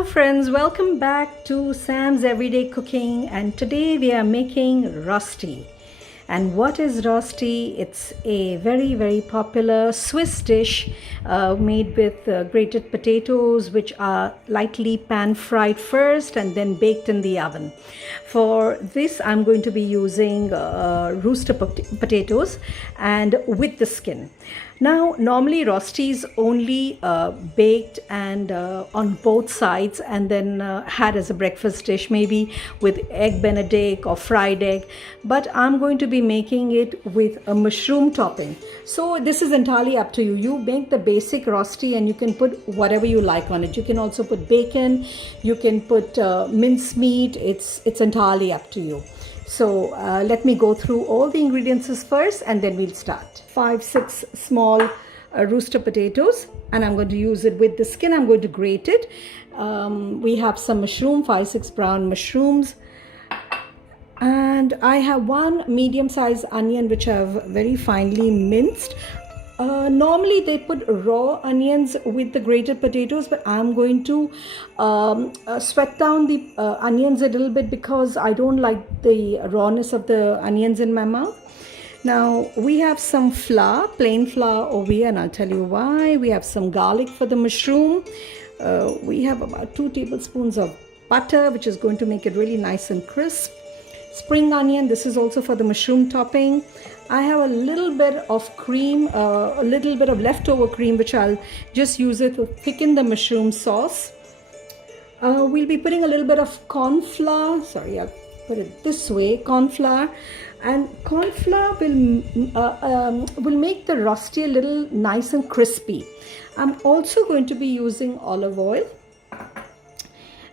Hello friends, welcome back to Sam's Everyday Cooking, and today we are making Rösti. And what is Rösti? It's a very popular Swiss dish made with grated potatoes, which are lightly pan fried first and then baked in the oven. For this I'm going to be using rooster potatoes and with the skin. Now normally Rösti is only baked and on both sides and then had as a breakfast dish, maybe with egg benedict or fried egg, but I'm going to be making it with a mushroom topping. So this is entirely up to you. You make the basic Rösti and you can put whatever you like on it. You can also put bacon, you can put mincemeat. It's entirely up to you. So let me go through all the ingredients first and then we'll start. 5-6 small rooster potatoes, and I'm going to use it with the skin. I'm going to grate it. We have some mushroom, 5-6 brown mushrooms, and I have one medium-sized onion which I've very finely minced. Normally they put raw onions with the grated potatoes, but I'm going to sweat down the onions a little bit because I don't like the rawness of the onions in my mouth. Now we have some flour, plain flour over here, and I'll tell you why. We have some garlic for the mushroom. We have about 2 tablespoons of butter, which is going to make it really nice and crisp. Spring onion, this is also for the mushroom topping. I have a little bit of cream, a little bit of leftover cream, which I'll just use it to thicken the mushroom sauce. We'll be putting a little bit of corn flour. Sorry, I'll put it this way, corn flour. And corn flour will make the Rösti a little nice and crispy. I'm also going to be using olive oil.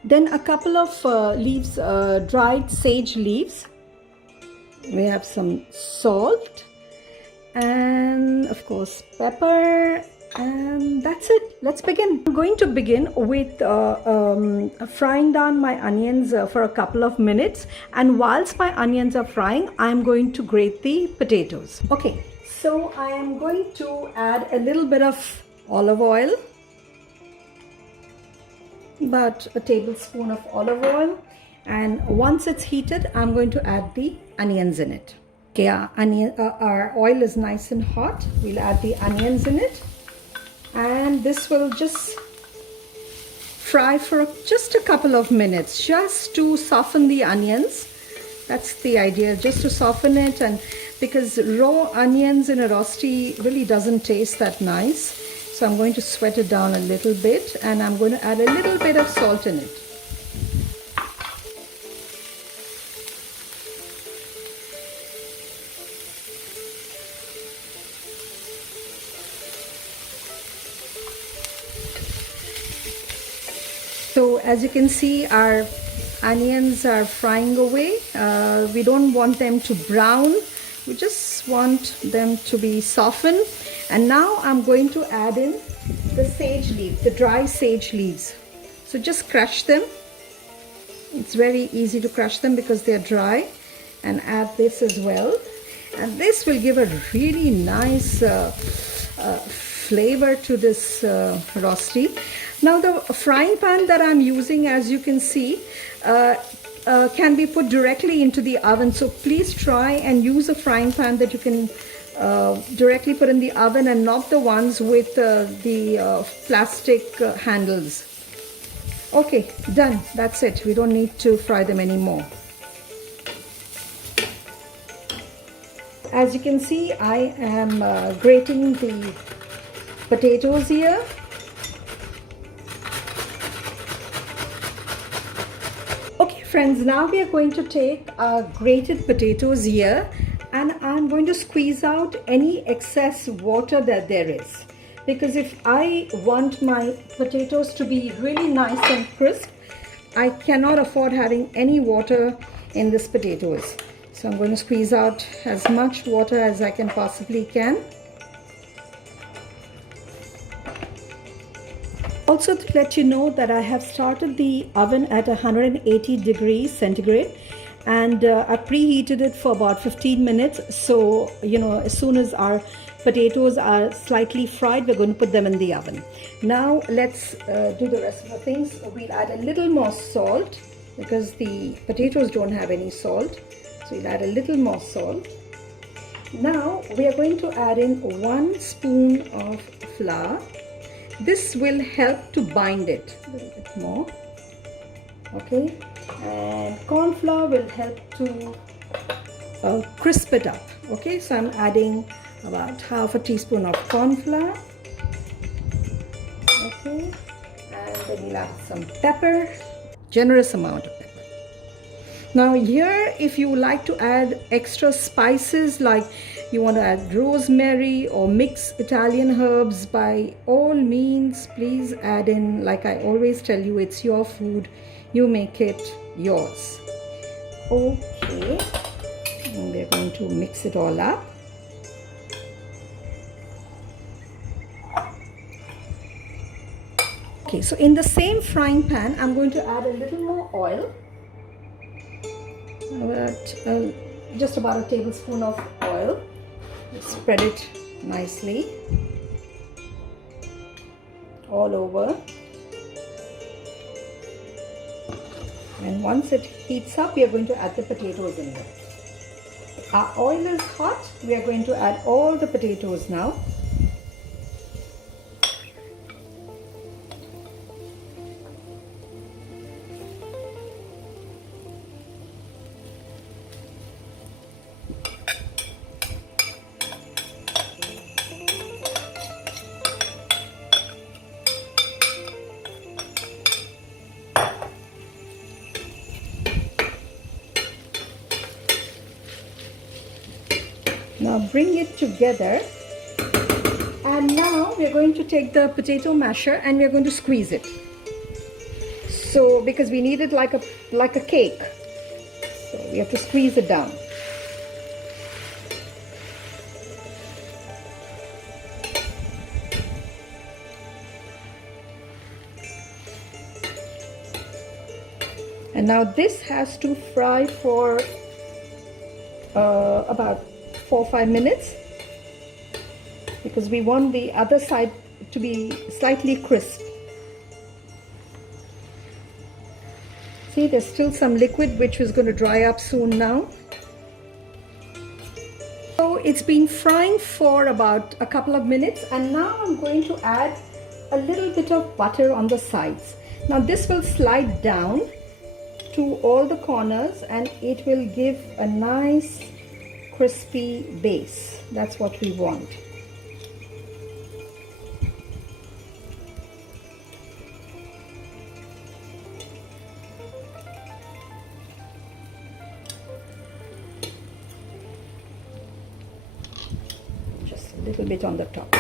Then a couple of leaves, dried sage leaves. We have some salt and of course pepper, and that's it. Let's begin. I'm going to begin with frying down my onions for a couple of minutes, and whilst my onions are frying, I'm going to grate the potatoes. Okay, so I am going to add a little bit of olive oil, about a tablespoon of olive oil, and once it's heated I'm going to add the onions in it. Okay, our oil is nice and hot. We'll add the onions in it, and this will just fry for just a couple of minutes, just to soften the onions. That's the idea, just to soften it, and because raw onions in a Rösti really doesn't taste that nice. So I'm going to sweat it down a little bit, and I'm going to add a little bit of salt in it. So as you can see, our onions are frying away. We don't want them to brown. We just want them to be softened. And now I'm going to add in the sage leaves, the dry sage leaves. So just crush them. It's very easy to crush them because they're dry. And add this as well. And this will give a really nice flavor to this Rösti. Now the frying pan that I'm using, as you can see, can be put directly into the oven. So please try and use a frying pan that you can directly put in the oven, and not the ones with the plastic handles. Okay, done. That's it. We don't need to fry them anymore. As you can see, I am grating the potatoes here. Okay friends, now we are going to take our grated potatoes here, and I'm going to squeeze out any excess water that there is, because if I want my potatoes to be really nice and crisp, I cannot afford having any water in this potatoes. So I'm going to squeeze out as much water as I can possibly can. Also, to let you know that I have started the oven at 180 degrees centigrade, and I preheated it for about 15 minutes. So, as soon as our potatoes are slightly fried, we're going to put them in the oven. Now let's do the rest of the things. We'll add a little more salt because the potatoes don't have any salt. So we'll add a little more salt. Now we are going to add in 1 spoon of flour. This will help to bind it a little bit more. Okay, and corn flour will help to crisp it up. Okay, so I'm adding about half a teaspoon of corn flour. Okay, and then we'll add some pepper, generous amount of pepper. Now here, if you like to add extra spices, like you want to add rosemary or mix Italian herbs, by all means, please add in. Like I always tell you, it's your food. You make it yours. Okay, and we're going to mix it all up. Okay, so in the same frying pan, I'm going to add a little more oil. Just about a tablespoon of oil. Spread it nicely all over. And once it heats up, we are going to add the potatoes in there. Our oil is hot. We are going to add all the potatoes now. Now bring it together, and now we're going to take the potato masher and we're going to squeeze it. So because we need it like a cake, so we have to squeeze it down. And now this has to fry for about 4 or 5 minutes, because we want the other side to be slightly crisp. See, there's still some liquid which is going to dry up soon now. So it's been frying for about a couple of minutes, and now I'm going to add a little bit of butter on the sides. Now this will slide down to all the corners and it will give a nice crispy base. That's what we want. Just a little bit on the top.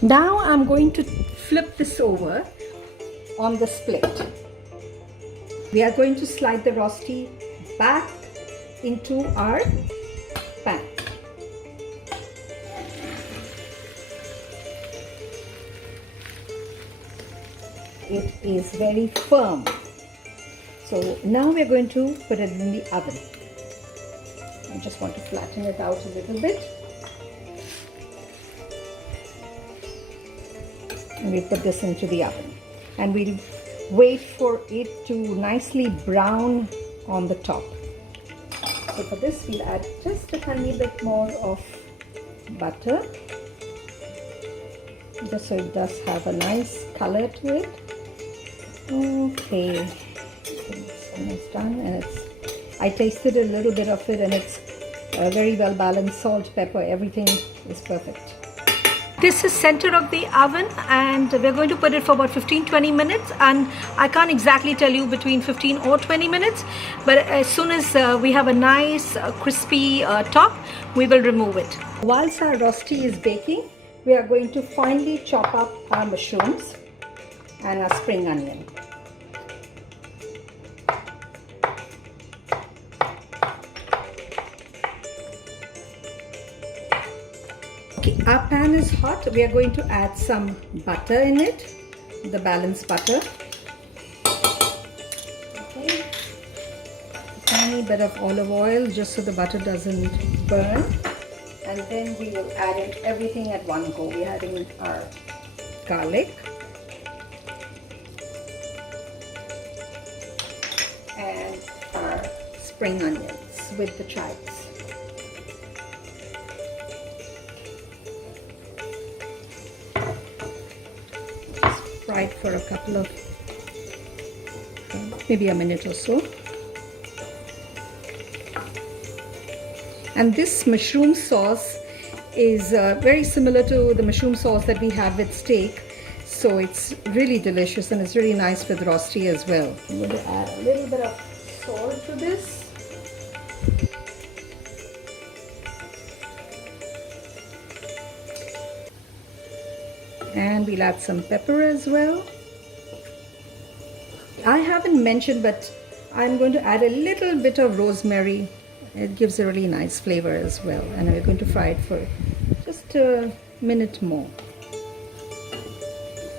Now I'm going to flip this over on the split. We are going to slide the Rösti back into our pan. It is very firm. So now we're going to put it in the oven. I just want to flatten it out a little bit. And we put this into the oven, and we'll wait for it to nicely brown on the top. So for this we'll add just a tiny bit more of butter, just so it does have a nice color to it. Okay, it's almost done, and I tasted a little bit of it, and it's very well balanced. Salt, pepper, everything is perfect. This is center of the oven, and we're going to put it for about 15-20 minutes, and I can't exactly tell you between 15 or 20 minutes, but as soon as we have a nice crispy top, we will remove it. Whilst our Rösti is baking, we are going to finely chop up our mushrooms and our spring onion. Okay, our pan is hot. We are going to add some butter in it, the balanced butter. Okay, a tiny bit of olive oil just so the butter doesn't burn. And then we will add in everything at one go. We are adding our garlic and our spring onions with the chives. Fry it for a couple of, maybe a minute or so. And this mushroom sauce is very similar to the mushroom sauce that we have with steak. So it's really delicious and it's really nice with Rösti as well. I'm going to add a little bit of salt to this. And we'll add some pepper as well. I haven't mentioned, but I'm going to add a little bit of rosemary. It gives a really nice flavor as well. And we're going to fry it for just a minute more.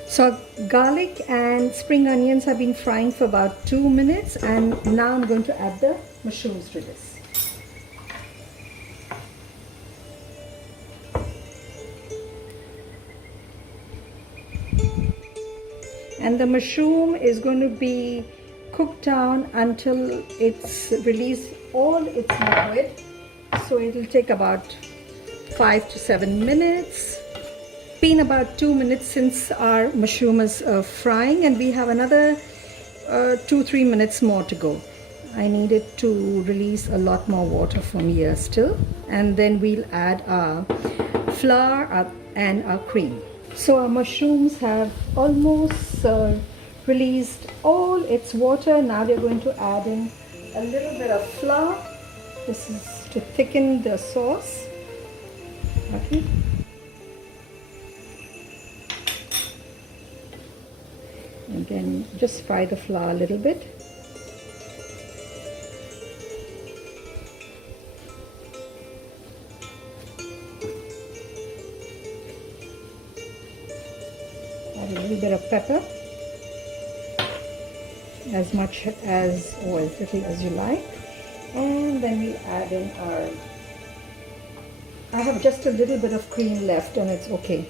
So garlic and spring onions have been frying for about 2 minutes, and now I'm going to add the mushrooms to this. And the mushroom is going to be cooked down until it's released all its liquid. So it will take about 5 to 7 minutes. Been about 2 minutes since our mushroom is frying, and we have another 2-3 minutes more to go. I need it to release a lot more water from here still, and then we'll add our flour and our cream. So our mushrooms have almost released all its water. Now we're going to add in a little bit of flour. This is to thicken the sauce. Okay. And then just fry the flour a little bit. Add a little bit of pepper, as much as or as little as you like. And then we add in our, I have just a little bit of cream left and it's okay.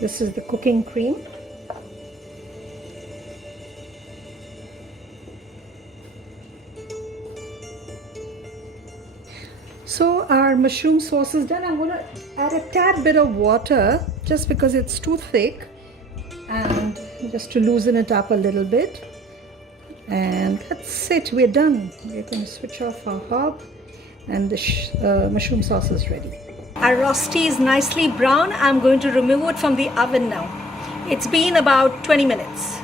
This is the cooking cream. So our mushroom sauce is done. I'm going to add a tad bit of water just because it's too thick, and just to loosen it up a little bit. And that's it, we're done. We're going to switch off our hob, and the mushroom sauce is ready. Our Rösti is nicely brown. I'm going to remove it from the oven now. It's been about 20 minutes.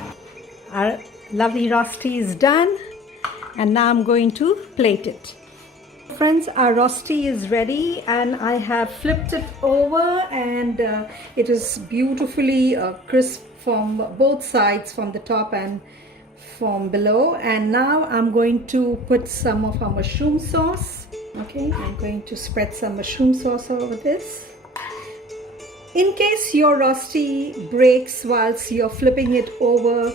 Our lovely Rösti is done, and now I'm going to plate it. Friends, our Rösti is ready, and I have flipped it over, and it is beautifully crisp from both sides, from the top and from below. And now I'm going to put some of our mushroom sauce. Okay, I'm going to spread some mushroom sauce over this. In case your Rösti breaks whilst you're flipping it over,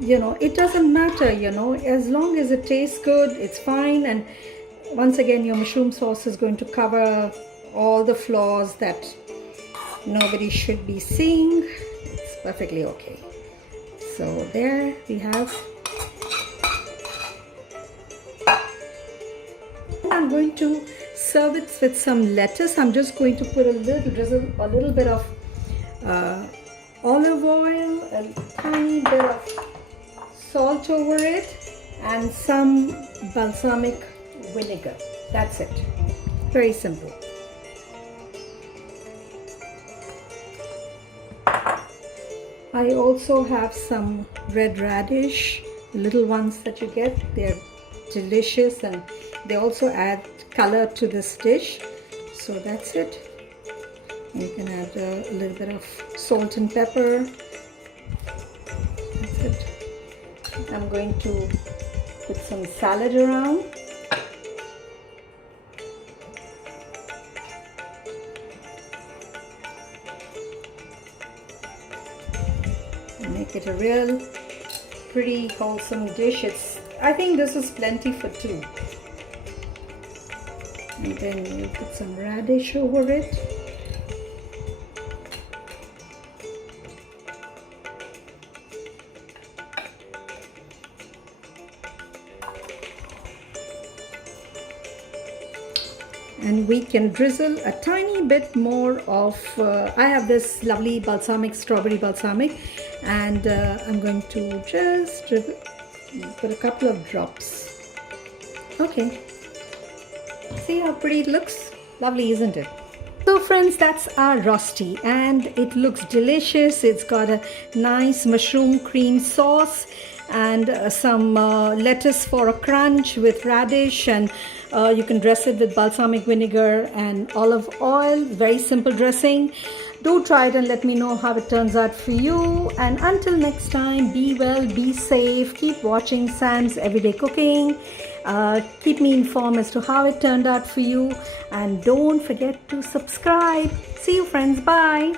you know, it doesn't matter, you know, as long as it tastes good, it's fine. And once again, your mushroom sauce is going to cover all the flaws that nobody should be seeing. It's perfectly okay. So there we have. I'm going to serve it with some lettuce. I'm just going to put a little bit of olive oil, a tiny bit of salt over it, and some balsamic vinegar. That's it. Very simple. I also have some red radish, the little ones that you get. They're delicious, and they also add color to this dish. So that's it. You can add a little bit of salt and pepper. That's it. I'm going to put some salad around. Make it a real pretty wholesome dish. I think this is plenty for two. And then you put some radish over it. And we can drizzle a tiny bit more of, I have this lovely balsamic, strawberry balsamic, and I'm going to just put a couple of drops. Okay, see how pretty it looks? Lovely, isn't it? So friends, that's our Rösti, and it looks delicious. It's got a nice mushroom cream sauce and some lettuce for a crunch with radish, and you can dress it with balsamic vinegar and olive oil. Very simple dressing. Do try it and let me know how it turns out for you. And until next time, be well, be safe, keep watching Sam's Everyday Cooking. Keep me informed as to how it turned out for you, and don't forget to subscribe. See you friends, bye.